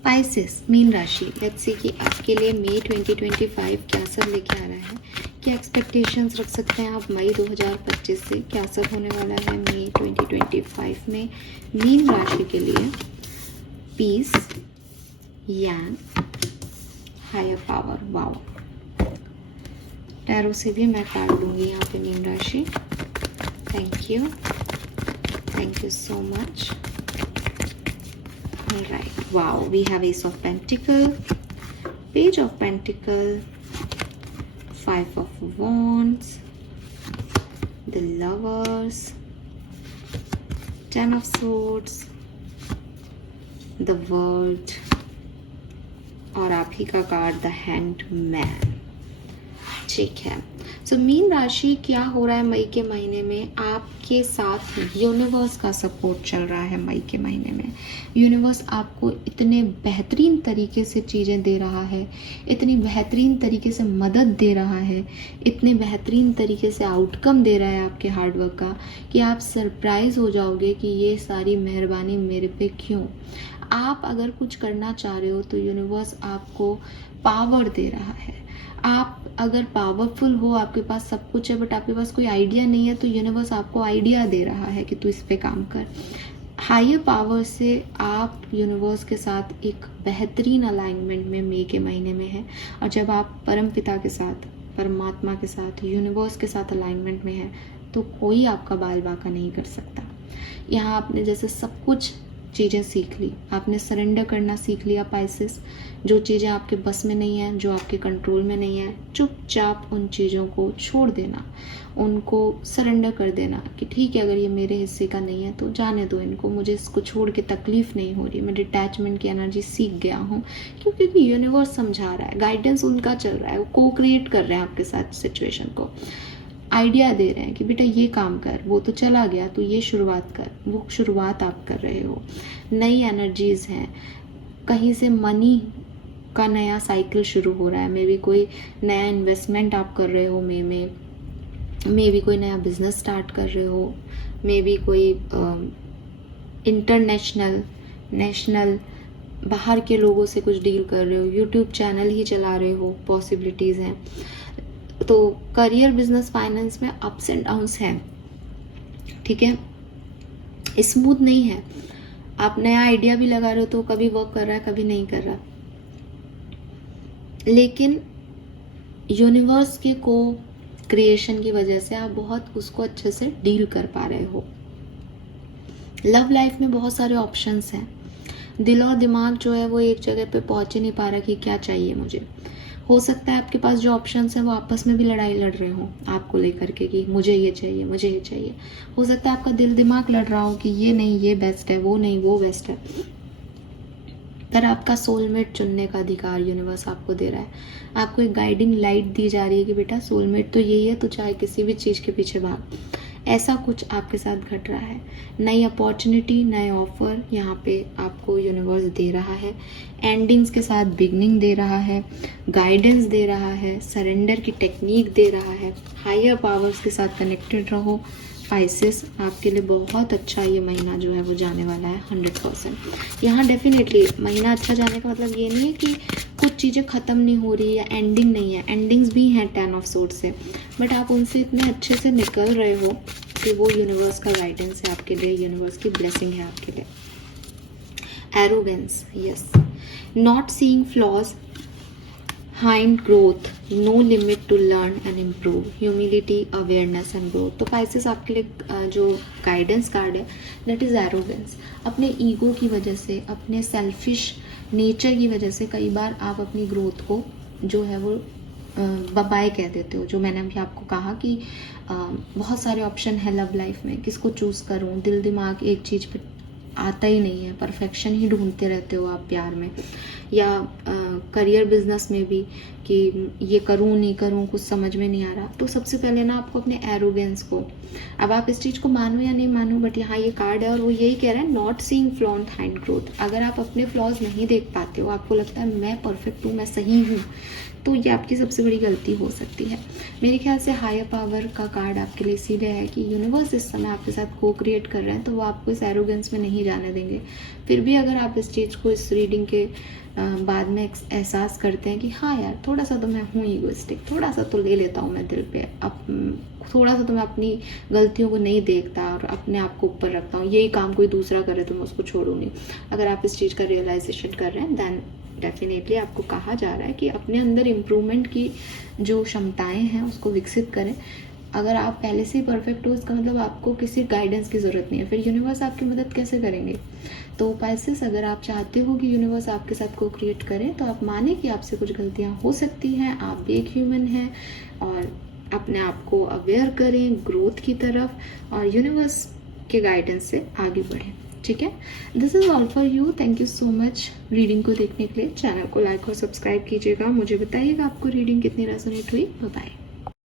Spices mean राशि, let's see कि आपके लिए मई 2025 क्या सब लेके आ रहा है, क्या एक्सपेक्टेशंस रख सकते हैं आप मई 2025 से, क्या सब होने वाला है मई 2025 में मीन राशि के लिए। पीस, यांग, हायर पावर, वाओ। टैरो से भी मैं काट दूंगी यहाँ पे मीन राशि। Thank you so much. Alright, wow, we have Ace of Pentacle, Page of Pentacle, Five of Wands, the Lovers, Ten of Swords, the World, और आप ही का कार्ड द हैंडमैन। ठीक है, सो मीन राशि क्या हो रहा है मई के महीने में, आपके साथ यूनिवर्स का सपोर्ट चल रहा है मई के महीने में। यूनिवर्स आपको इतने बेहतरीन तरीके से चीज़ें दे रहा है, इतनी बेहतरीन तरीके से मदद दे रहा है, इतने बेहतरीन तरीके से आउटकम दे रहा है आपके हार्डवर्क का कि आप सरप्राइज हो जाओगे कि ये सारी मेहरबानी मेरे पे क्यों। आप अगर कुछ करना चाह रहे हो तो यूनिवर्स आपको पावर दे रहा है। आप अगर पावरफुल हो, आपके पास सब कुछ है बट आपके पास कोई आइडिया नहीं है, तो यूनिवर्स आपको आइडिया दे रहा है कि तू इस पे काम कर। हायर पावर से आप यूनिवर्स के साथ एक बेहतरीन अलाइनमेंट में मई के महीने में है। और जब आप परमपिता के साथ, परमात्मा के साथ, यूनिवर्स के साथ अलाइनमेंट में है तो कोई आपका बाल बाका नहीं कर सकता। यहाँ आपने जैसे सब कुछ चीज़ें सीख ली, आपने सरेंडर करना सीख लिया पाइसेस। जो चीज़ें आपके बस में नहीं है, जो आपके कंट्रोल में नहीं है, चुपचाप उन चीज़ों को छोड़ देना, उनको सरेंडर कर देना कि ठीक है अगर ये मेरे हिस्से का नहीं है तो जाने दो इनको, मुझे इसको छोड़ के तकलीफ़ नहीं हो रही, मैं डिटैचमेंट की एनर्जी सीख गया हूँ। क्योंकि यूनिवर्स समझा रहा है, गाइडेंस उनका चल रहा है, वो को क्रिएट कर रहे हैं आपके साथ सिचुएशन को, आइडिया दे रहे हैं कि बेटा ये काम कर, वो तो चला गया तो ये शुरुआत कर, वो शुरुआत आप कर रहे हो। नई एनर्जीज़ हैं, कहीं से मनी का नया साइकिल शुरू हो रहा है। मे बी कोई नया इन्वेस्टमेंट आप कर रहे हो, मे बी कोई नया बिजनेस स्टार्ट कर रहे हो, मे बी कोई इंटरनेशनल, नेशनल, बाहर के लोगों से कुछ डील कर रहे हो, यूट्यूब चैनल ही चला रहे हो, पॉसिबिलिटीज़ हैं। तो करियर, बिजनेस, फाइनेंस में अप्स एंड डाउन्स हैं, ठीक है, स्मूथ नहीं है। आप नया आइडिया भी लगा रहे हो तो कभी वर्क कर रहा है, कभी नहीं कर रहा, लेकिन यूनिवर्स के को क्रिएशन की वजह से आप बहुत उसको अच्छे से डील कर पा रहे हो। लव लाइफ में बहुत सारे ऑप्शंस हैं, दिल और दिमाग जो है वो एक जगह पे पहुंच ही नहीं पा रहा कि क्या चाहिए मुझे। हो सकता है आपके पास जो ऑप्शंस हैं वो आपस में भी लड़ाई लड़ रहे हो आपको लेकर के कि मुझे ये चाहिए, मुझे ये चाहिए। हो सकता है आपका दिल दिमाग लड़ रहा हो कि ये नहीं ये बेस्ट है, वो नहीं वो बेस्ट है। पर आपका सोलमेट चुनने का अधिकार यूनिवर्स आपको दे रहा है। आपको एक गाइडिंग लाइट दी जा रही है कि बेटा सोलमेट तो यही है, तो चाहे किसी भी चीज़ के पीछे भाग। ऐसा कुछ आपके साथ घट रहा है। नई अपॉर्चुनिटी, नए ऑफर यहाँ पे आपको यूनिवर्स दे रहा है। एंडिंग्स के साथ बिगनिंग दे रहा है, गाइडेंस दे रहा है, सरेंडर की टेक्निक दे रहा है। हायर पावर्स के साथ कनेक्टेड रहो पाइसेस, आपके लिए बहुत अच्छा ये महीना जो है वो जाने वाला है 100%। यहाँ डेफिनेटली महीना अच्छा जाने का मतलब ये नहीं है कि कुछ चीज़ें ख़त्म नहीं हो रही या एंडिंग नहीं है, एंडिंग्स भी हैं 10 ऑफ सोर्ड से, बट आप उनसे इतने अच्छे से निकल रहे हो कि वो यूनिवर्स का गाइडेंस है आपके लिए, यूनिवर्स की ब्लेसिंग है आपके लिए। Arrogance, yes, not seeing flaws, hind growth, no limit to learn and improve, humility, awareness and growth. तो पाइसेस आपके लिए जो गाइडेंस कार्ड है दैट इज़ एरोगेंस। अपने ईगो की वजह से, अपने सेल्फिश नेचर की वजह से कई बार आप अपनी ग्रोथ को जो है वो बाय कह देते हो। जो मैंने अभी आपको कहा कि बहुत सारे ऑप्शन है लव लाइफ में, किसको चूज़ करूँ, दिल दिमाग एक चीज़ पे आता ही नहीं है, परफेक्शन ही ढूंढते रहते हो आप प्यार में, या करियर बिजनेस में भी कि ये करूँ नहीं करूँ कुछ समझ में नहीं आ रहा। तो सबसे पहले ना आपको अपने एरोगेंस को, अब आप इस चीज़ को मानो या नहीं मानो, बट यहाँ ये कार्ड है और वो यही कह रहा है not seeing flaw in hind growth. अगर आप अपने फ्लॉज नहीं देख पाते हो, आपको लगता है मैं परफेक्ट हूँ, मैं सही हूँ, तो ये आपकी सबसे बड़ी गलती हो सकती है। मेरे ख्याल से हायर पावर का कार्ड आपके लिए इसीलिए है कि यूनिवर्स इस समय आपके साथ को क्रिएट कर रहे हैं, तो वो आपको इस एरोगेंस में नहीं नहीं जाने देंगे। फिर भी अगर आप इस चीज़ को, इस रीडिंग के बाद में एहसास करते हैं कि हाँ यार, थोड़ा सा तो मैं हूँ ईगोइस्टिक, थोड़ा सा तो ले लेता हूँ मैं दिल पे, अब थोड़ा सा तो मैं अपनी गलतियों को नहीं देखता और अपने आप को ऊपर रखता हूँ, यही काम कोई दूसरा करे तो मैं उसको छोड़ूँ नहीं। अगर आप इस चीज़ का रियलाइजेशन कर रहे हैं, देन डेफिनेटली आपको कहा जा रहा है कि अपने अंदर इम्प्रूवमेंट की जो क्षमताएं हैं उसको विकसित करें। अगर आप पहले से ही परफेक्ट हो, इसका मतलब आपको किसी गाइडेंस की ज़रूरत नहीं है, फिर यूनिवर्स आपकी मदद कैसे करेंगे। तो पाइसेस, अगर आप चाहते हो कि यूनिवर्स आपके साथ को क्रिएट करे, तो आप माने कि आपसे कुछ गलतियाँ हो सकती हैं, आप भी एक ह्यूमन हैं, और अपने आप को अवेयर करें ग्रोथ की तरफ और यूनिवर्स के गाइडेंस से आगे बढ़ें। ठीक है, this is all for you. Thank you so much reading को देखने के लिए। चैनल को लाइक और सब्सक्राइब कीजिएगा, मुझे बताइएगा आपको रीडिंग कितनी रेजोनेट हुई। Bye bye.